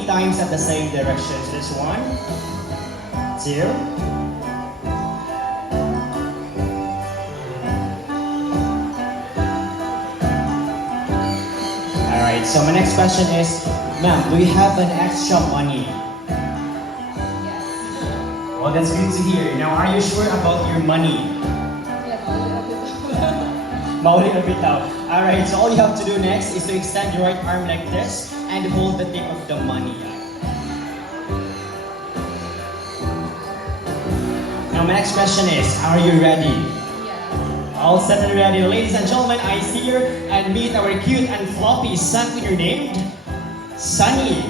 3 times at the same direction. So this 1, 2. Alright, so my next question is, ma'am, do you have an extra money? Yes. Well, that's good to hear. Now, are you sure about your money? Yeah, Mauli na bitaw. Alright, so all you have to do next is to extend your right arm like this and hold the tip of the money. Now, my next question is, are you ready? yeah. All set and ready. Ladies and gentlemen, I see here and meet our cute and floppy son with your name, Sunny.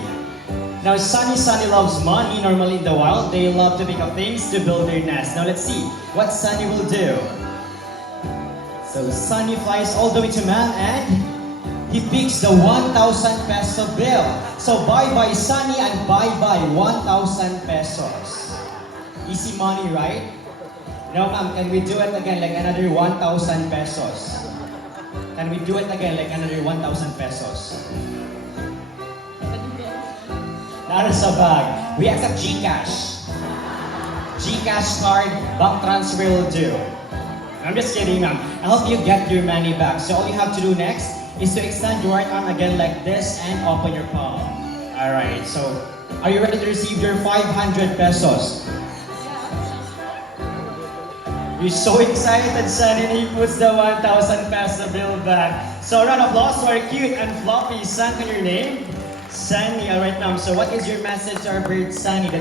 Now, Sunny loves money. Normally in the wild, they love to pick up things to build their nest. Now, let's see what Sunny will do. So, Sunny flies all the way to ma'am and he picks the 1,000 peso bill. So, bye-bye Sunny and bye-bye 1,000 pesos. Easy money, right? No, ma'am, can we do it again like another 1,000 pesos? Can we do it again like another 1,000 pesos? Nara sa bag. We accept GCash. GCash card, bank transfer will do. I'm just kidding, ma'am. I'll help you get your money back. So all you have to do next is to extend your right arm again like this and open your palm. Alright, so are you ready to receive your 500 pesos? You're so excited, son, and he puts the 1,000 peso bill back. So a round of applause to our cute and floppy son. Your name? Sunny. Alright, ma'am. So what is your message to our bird, Sunny?